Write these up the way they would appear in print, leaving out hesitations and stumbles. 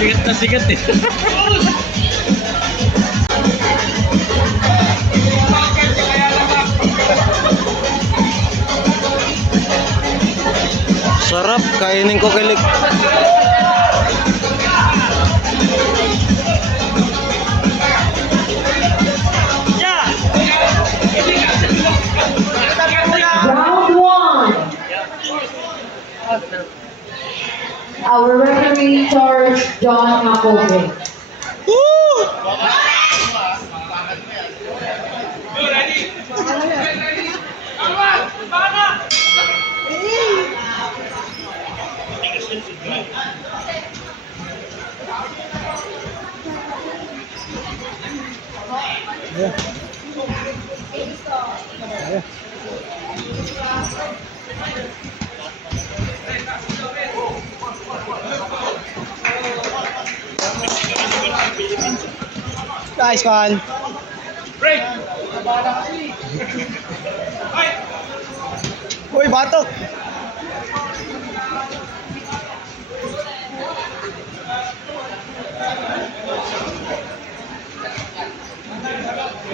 Sikat na sikat eh. Sarap, kainin ko kilik. Round one. Our referee charge John Makobe. Nice one. Break! Uy, batok.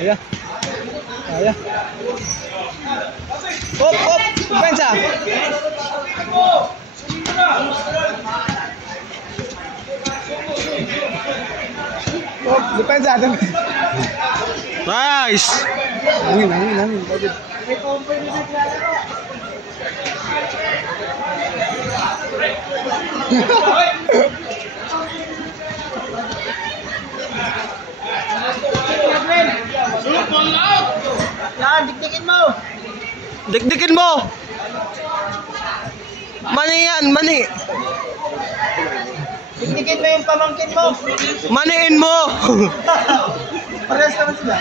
Ayan. Ayan. Hop, hop. Pensa. Hop, depensa. Nice. Amin. Yan, dikdikin mo. Dikdikin mo. Mani yan, mani. Dikdikin mo yung pamangkin mo. Maniin mo. Parehas naman sila.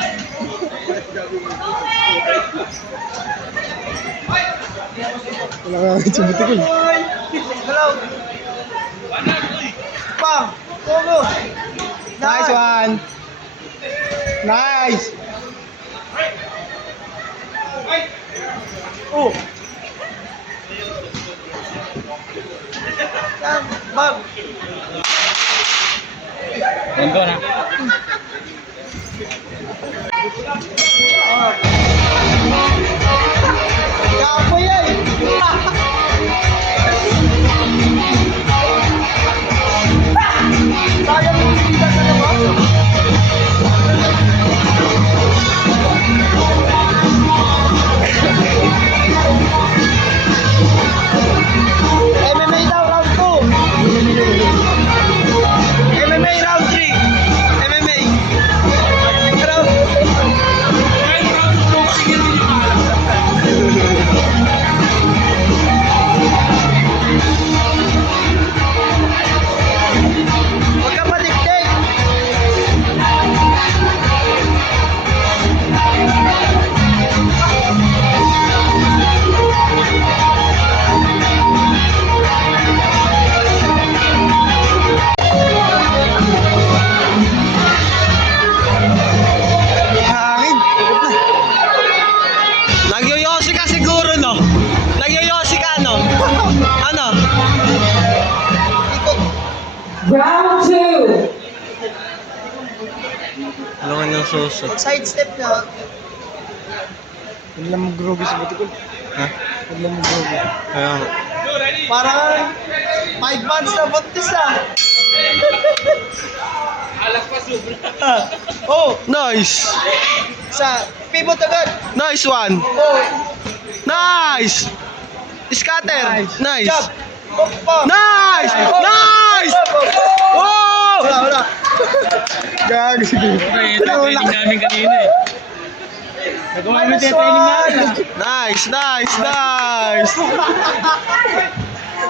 Wala nga sumitikin. Hello. Pang, Pogo. Nice one. Nice. Oh. Yan, Bob. Ganto na. Kapo yan. Sayang yung sinigang na naman. MMA daw, round 2. MMA round 3. MMA. Round Huwag ka padikdik. Hangin. Nagyoyosi ka siguro, no? Nagyoyosi ka, no? Ano? Round two. Alam ng susot. Sidestep na. Huwag lang mag-grogi sa buti ko. Ha? Huwag lang mag-grogi. Kaya nga. Parang 5 months na buntis ah. Alak pa sobra. Oh, Nice! sa pivot agad. Nice one! Oh, Nice! Scatter! Nice! jab. Oh, pa. Nice! Nice! Oh! Wala. Gag, sige. Ito yung training namin kanina eh. Nagawa namin yung training namin ah. Nice! Nice!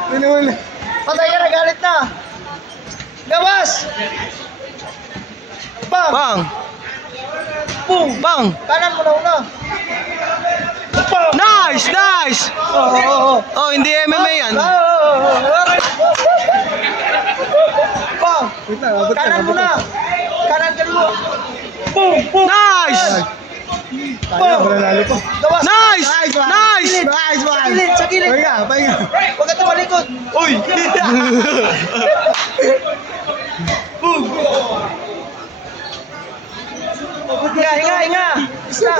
Pinuli. Patay ka na, galit na. Gawas! Bang! Bang! Boom! Bang! Kanan mo na una. Bang! Nice! Nice! Oh. Oh, hindi MMA yan. Bang! Kanan mo na. Kanan ka mo. Boom! Boom! Nice! Tayo, mananalo pa. Gawas. Nice! Nice! Nice Sa one! gilid, sa gilid. Pahinga, pahinga. Huwag ka tumalikod. Uy! Boom! Hinga, hinga, hinga. Isa.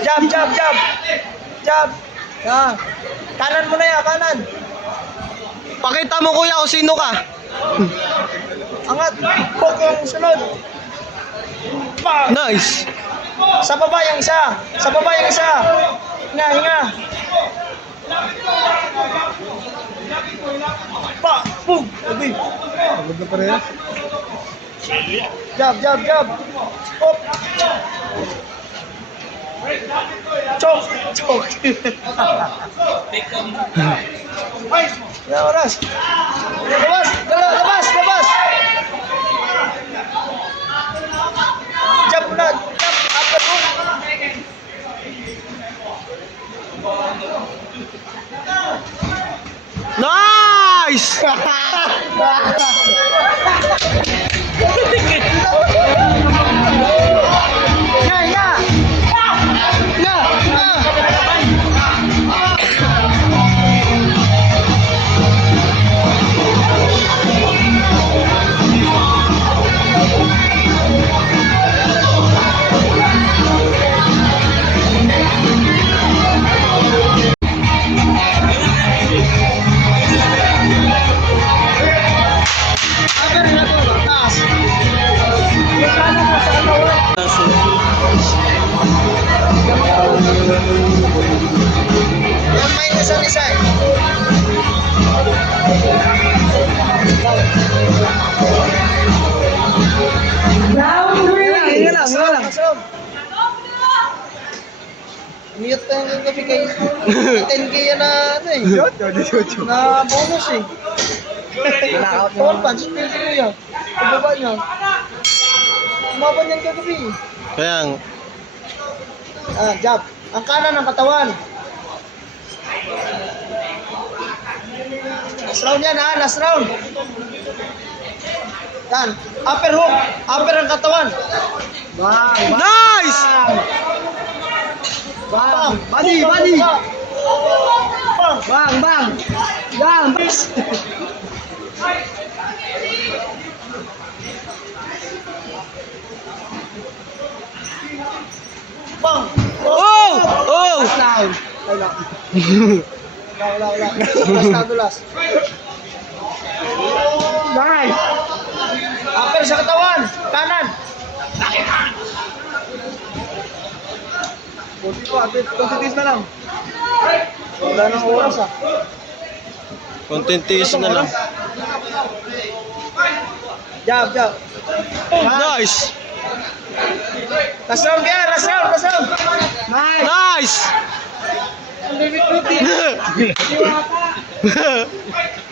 Jab, jab, jab. Jab. Ah. Kanan mo na yan, kanan. Pakita mo kuya kung sino ka. Angat. Bok yung sunod. Pa. Nice! Sa baba yung isa. Sa baba yung isa. Hinga, hinga. Pa. Boom. Ubi. Pagod na parehas. Jab, jab, jab. Hop. Chok. Chok. Yan oras. Labas, labas, labas, labas. Jab na, jab. Upper hook. Nice! Hinga, hinga. Hinga, hinga. Upper na to, taas. Yan may isang isa eh. Round 3. Hinga lang, hinga lang. Mute pa yung gabi kay 10k yan na ano eh. Shoot, shoot, shoot. Na bonus eh. All punch, pwede ko yan. Pagbaban niya. Umaban yan kagabi eh. Kaya, Ah, jab. Ang kanan ng katawan. Last round yan ha, last round. Yan. Upper hook. Upper ang katawan. Bang! nice! Bang. Body, Hook ang body. mukha. Bang. Bang! Bang! Yan! Bang. Oh! Oh! Down! Wala. Wala. Last na, last. Nice! Upper sa katawan. Kanan. Kunti pa, 20 days na lang. Wala nang oras ah. Contentis na lang. Jab, jab. Nice! Last round kaya, last round, last round. Nice!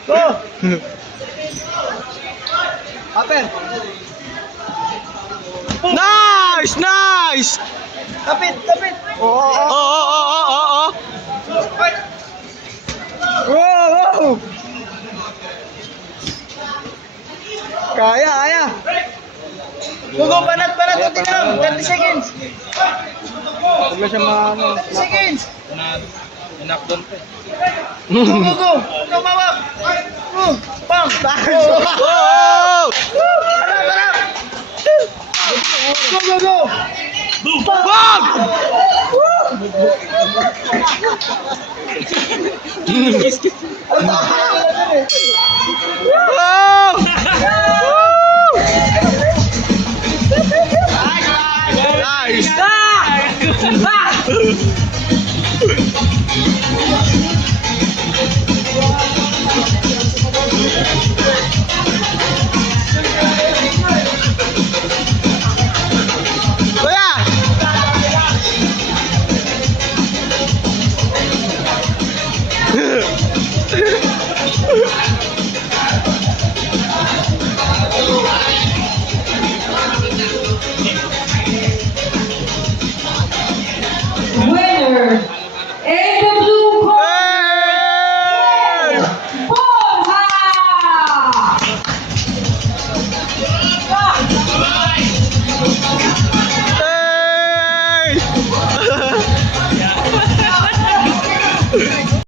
Go. Upper. Nice! Nice! Kapit, kapit. Oh, oh, oh, oh, oh, oh. Wow! Kaya, kaya! Gugo, banat, kunti lang. 30 seconds. Huwag na siya maano. 30 seconds. Go, go. Tumawak. Go. Pang. Oh! Harap, harap. Go, go, go. Bang!